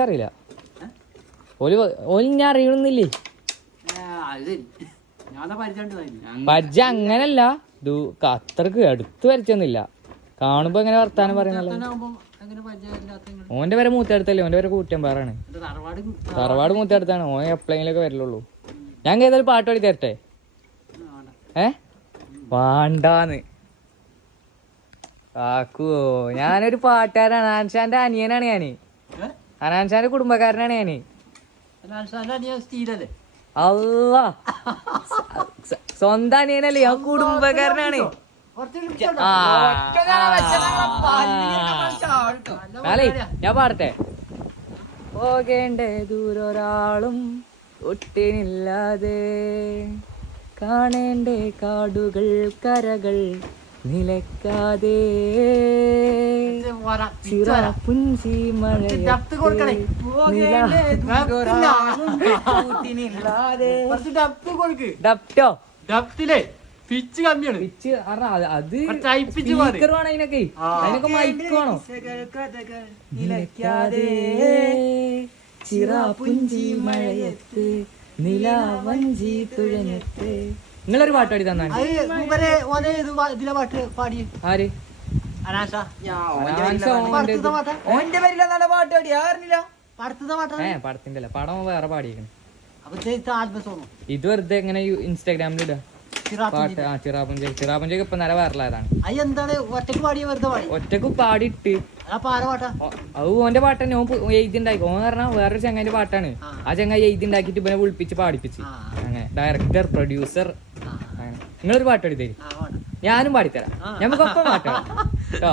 അറിയില്ല ഓല് ഞാൻ അറിയണമെന്നില്ലേ പരിച അങ്ങനല്ല ഇത് അത്രക്ക് അടുത്ത് പരിചയൊന്നുമില്ല കാണുമ്പോ എങ്ങനെ വർത്താനം പറയുന്നല്ലോ ഓന്റെ വരെ മൂത്തടുത്തല്ലേ ഓന്റെ വരെ കൂറ്റമ്പാറാണ് തറവാട് മൂത്തടുത്താണ് ഓൻ എപ്പോഴെങ്കിലും ഒക്കെ വരലുള്ളൂ ഞാൻ ഏതായാലും പാട്ട് പാടി തരട്ടെ വേണ്ടാന്ന് ആക്കുവോ ഞാനൊരു പാട്ടുകാരാണ് അനാൻഷാന്റെ അനിയനാണ് ഞാന് അനാൻഷാന്റെ കുടുംബക്കാരനാണ് ഞാന് അല്ല സ്വന്തം അനിയനല്ലേ ഞാൻ കുടുംബക്കാരനാണ് ഞാൻ പാടട്ടെ പോകേണ്ടേ ദൂരൊരാളും ഒട്ടിനില്ലാതെ കാണേണ്ടേ കാടുകൾ കരകൾ നിലക്കാതെ പുഞ്ചി ഡപ്റ്റോ ഡപ്റ്റിലെ പിച്ച് കമ്മിയാണ് പിച്ച് അത് സ്പീക്കർ വേണം അതിനൊക്കെ അതിനൊക്കെ മൈക്ക് വേണോ നിലക്കാതെ ചിറാപുഞ്ചി മഴയത്ത് നിലാവഞ്ചി തുഴഞ്ഞത്ത് നിങ്ങളൊരു പാട്ട് പാടി തന്നാണ് ആര് പടത്തിന്റെ അല്ല പടം വേറെ പാടിയേക്കണ് ഇത് വെറുതെ എങ്ങനെ ഇൻസ്റ്റാഗ്രാമിൽ ഇടാ പാട്ട് ചിറാപുഞ്ചി ഇപ്പൊ നേരെ വൈറലായതാണ് ഒറ്റക്ക് പാടിയിട്ട് അത് ഓന്റെ പാട്ട് തന്നെ ഓൻ എഴുതി ഉണ്ടാക്കി ഓൻ പറഞ്ഞാൽ വേറൊരു ചങ്ങാന്റെ പാട്ടാണ് ആ ചങ്ങായി എഴുതി ഉണ്ടാക്കിട്ട് ഇവനെ വിളിപ്പിച്ച് പാടിപ്പിച്ച് അങ്ങനെ ഡയറക്ടർ പ്രൊഡ്യൂസർ അങ്ങനെ നിങ്ങളൊരു പാട്ട് പാടി തരും ഞാനും പാടിത്തരാം നമുക്കൊപ്പം പാട്ടാ കേട്ടോ.